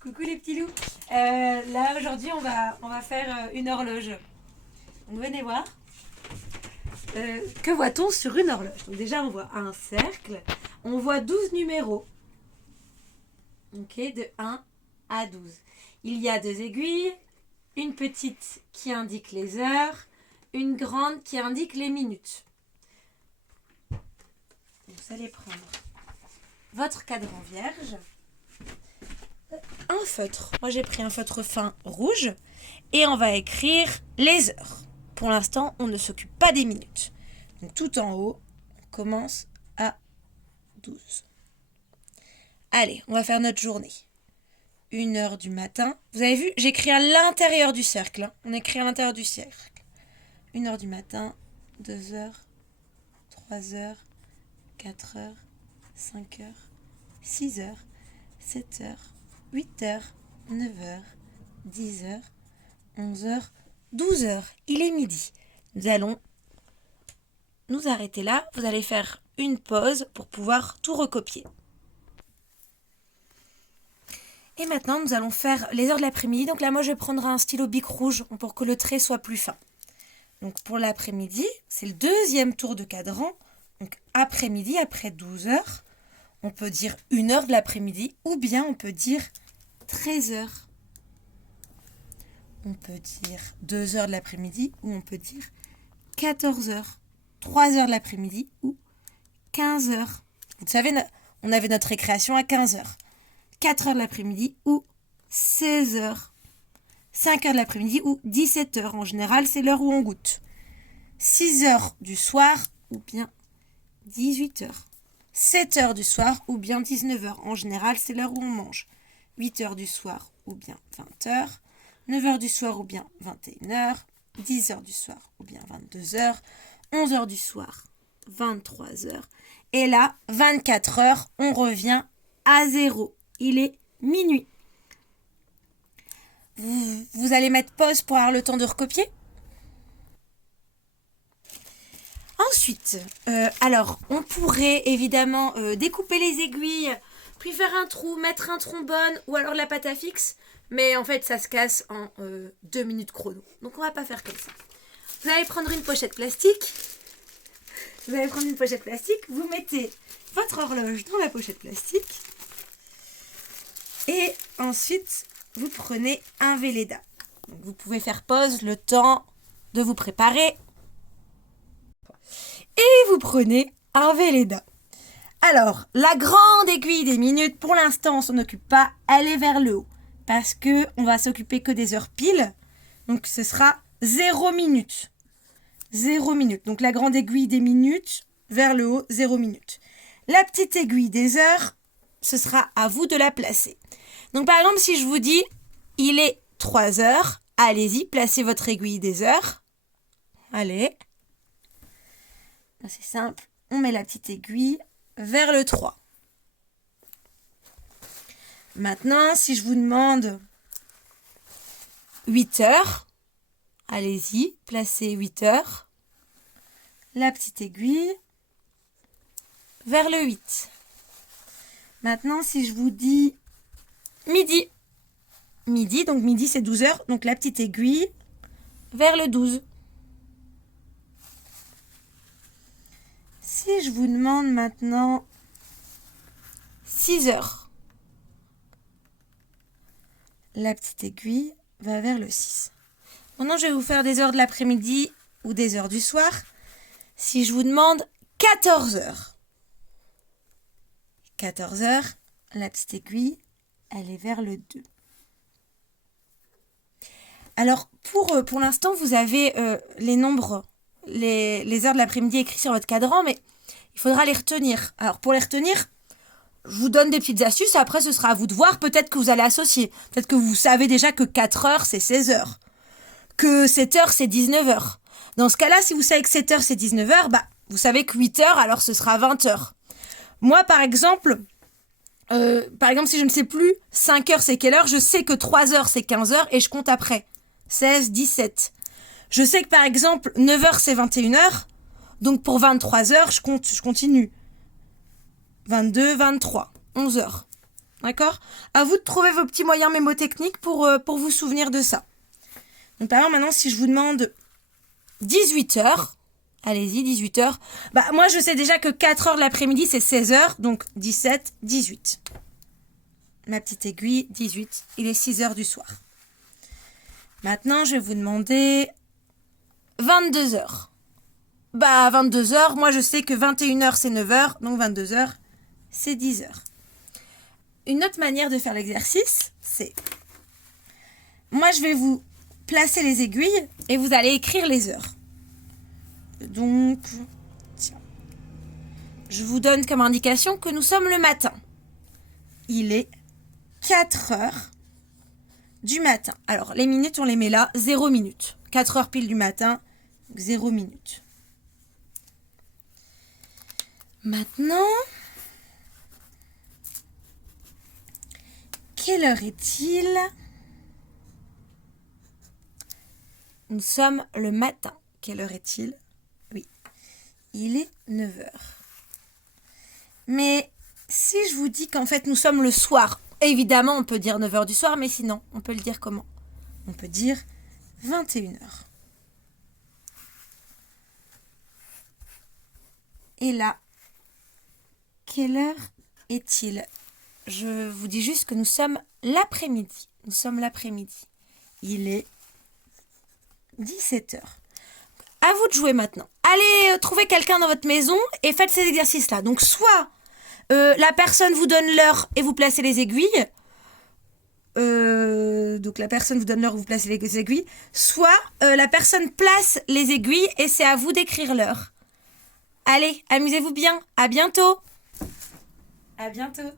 Coucou les petits loups. Là aujourd'hui on va faire une horloge. Donc venez voir. Que voit-on sur une horloge? Donc déjà on voit un cercle, on voit 12 numéros. Ok, de 1 à 12. Il y a deux aiguilles, une petite qui indique les heures, une grande qui indique les minutes. Vous allez prendre votre cadran vierge, un feutre. Moi j'ai pris un feutre fin rouge et on va écrire les heures. Pour l'instant, on ne s'occupe pas des minutes. Donc tout en haut, on commence à 12. Allez, on va faire notre journée. 1h du matin. Vous avez vu, j'écris à l'intérieur du cercle. Hein. On écrit à l'intérieur du cercle. 1h du matin, 2h, 3h, 4h, 5h, 6h, 7h, 8h, 9h, 10h, 11h, 12h. Il est midi. Nous allons nous arrêter là. Vous allez faire une pause pour pouvoir tout recopier. Et maintenant, nous allons faire les heures de l'après-midi. Donc là, moi, je vais prendre un stylo bic rouge pour que le trait soit plus fin. Donc pour l'après-midi, c'est le deuxième tour de cadran. Donc après-midi, après 12 heures, on peut dire 1h de l'après-midi ou bien on peut dire 13 heures. On peut dire 2 heures de l'après-midi ou on peut dire 14 heures. 3 heures de l'après-midi ou 15 heures. Vous savez, on avait notre récréation à 15 heures. 4 heures de l'après-midi ou 16 heures. 5 heures de l'après-midi ou 17 heures. En général, c'est l'heure où on goûte. 6 heures du soir ou bien 18 heures. 7 heures du soir ou bien 19 heures. En général, c'est l'heure où on mange. 8 heures du soir ou bien 20 heures. 9 heures du soir ou bien 21 heures. 10 heures du soir ou bien 22 heures. 11 heures du soir, 23 heures. Et là, 24 heures, on revient à 0. Il est minuit. Vous allez mettre pause pour avoir le temps de recopier. Ensuite, alors, on pourrait évidemment découper les aiguilles, puis faire un trou, mettre un trombone ou alors la pâte à fixe. Mais en fait, ça se casse en 2 minutes chrono. Donc, on va pas faire comme ça. Vous allez prendre une pochette plastique. Vous mettez votre horloge dans la pochette plastique. Et ensuite, vous prenez un Velleda. Donc, vous pouvez faire pause le temps de vous préparer. Et vous prenez un Velleda. Alors, la grande aiguille des minutes, pour l'instant, on s'en occupe pas. Elle est vers le haut. Parce qu'on va s'occuper que des heures piles. Donc, ce sera 0 minutes. 0 minutes. Donc, la grande aiguille des minutes, vers le haut, 0 minutes. La petite aiguille des heures, ce sera à vous de la placer. Donc, par exemple, si je vous dis, il est 3 heures, allez-y, placez votre aiguille des heures. Allez. C'est simple. On met la petite aiguille vers le 3. Maintenant, si je vous demande 8 heures, allez-y, placez 8 heures. La petite aiguille vers le 8. Maintenant, si je vous dis midi. Midi, donc midi c'est 12 heures, donc la petite aiguille vers le 12. Si je vous demande maintenant 6 heures, la petite aiguille va vers le 6. Maintenant, je vais vous faire des heures de l'après-midi ou des heures du soir. Si je vous demande 14 heures. 14 heures, la petite aiguille, elle est vers le 2. Alors, pour l'instant, vous avez les nombres, les heures de l'après-midi écrits sur votre cadran, mais il faudra les retenir. Alors, pour les retenir, je vous donne des petites astuces. Après, ce sera à vous de voir. Peut-être que vous allez associer. Peut-être que vous savez déjà que 4 heures, c'est 16 heures. Que 7 heures, c'est 19 heures. Dans ce cas-là, si vous savez que 7 heures, c'est 19 heures, bah, vous savez que 8 heures, alors ce sera 20 heures. Moi, par exemple, si je ne sais plus 5 heures, c'est quelle heure, je sais que 3 heures, c'est 15 heures et je compte après. 16, 17. Je sais que, par exemple, 9 heures, c'est 21 heures. Donc, pour 23 heures, je continue. 22, 23, 11 heures. D'accord? À vous de trouver vos petits moyens mémotechniques pour vous souvenir de ça. Donc, par exemple, maintenant, si je vous demande 18 heures, allez-y, 18 heures. Bah, moi, je sais déjà que 4 heures de l'après-midi, c'est 16 heures. Donc, 17, 18. Ma petite aiguille, 18. Il est 6 heures du soir. Maintenant, je vais vous demander 22 heures. Bah, 22 heures, moi, je sais que 21 heures, c'est 9 heures. Donc, 22 heures, c'est 10 heures. Une autre manière de faire l'exercice, c'est... Moi, je vais vous placer les aiguilles et vous allez écrire les heures. Donc, tiens. Je vous donne comme indication que nous sommes le matin. Il est 4 heures du matin. Alors, les minutes, on les met là, 0 minutes. 4 heures pile du matin, 0 minutes. Maintenant, quelle heure est-il? Nous sommes le matin. Quelle heure est-il? Oui, il est 9 heures. Mais si je vous dis qu'en fait nous sommes le soir, évidemment on peut dire 9 heures du soir, mais sinon, on peut le dire comment? On peut dire 21 heures. Et là, quelle heure est-il? Je vous dis juste que nous sommes l'après-midi. Nous sommes l'après-midi. Il est 17 heures. À vous de jouer maintenant. Allez trouver quelqu'un dans votre maison et faites ces exercices-là. Donc soit la personne vous donne l'heure et vous placez les aiguilles. Donc la personne vous donne l'heure et vous placez les aiguilles. Soit la personne place les aiguilles et c'est à vous d'écrire l'heure. Allez, amusez-vous bien. À bientôt. À bientôt.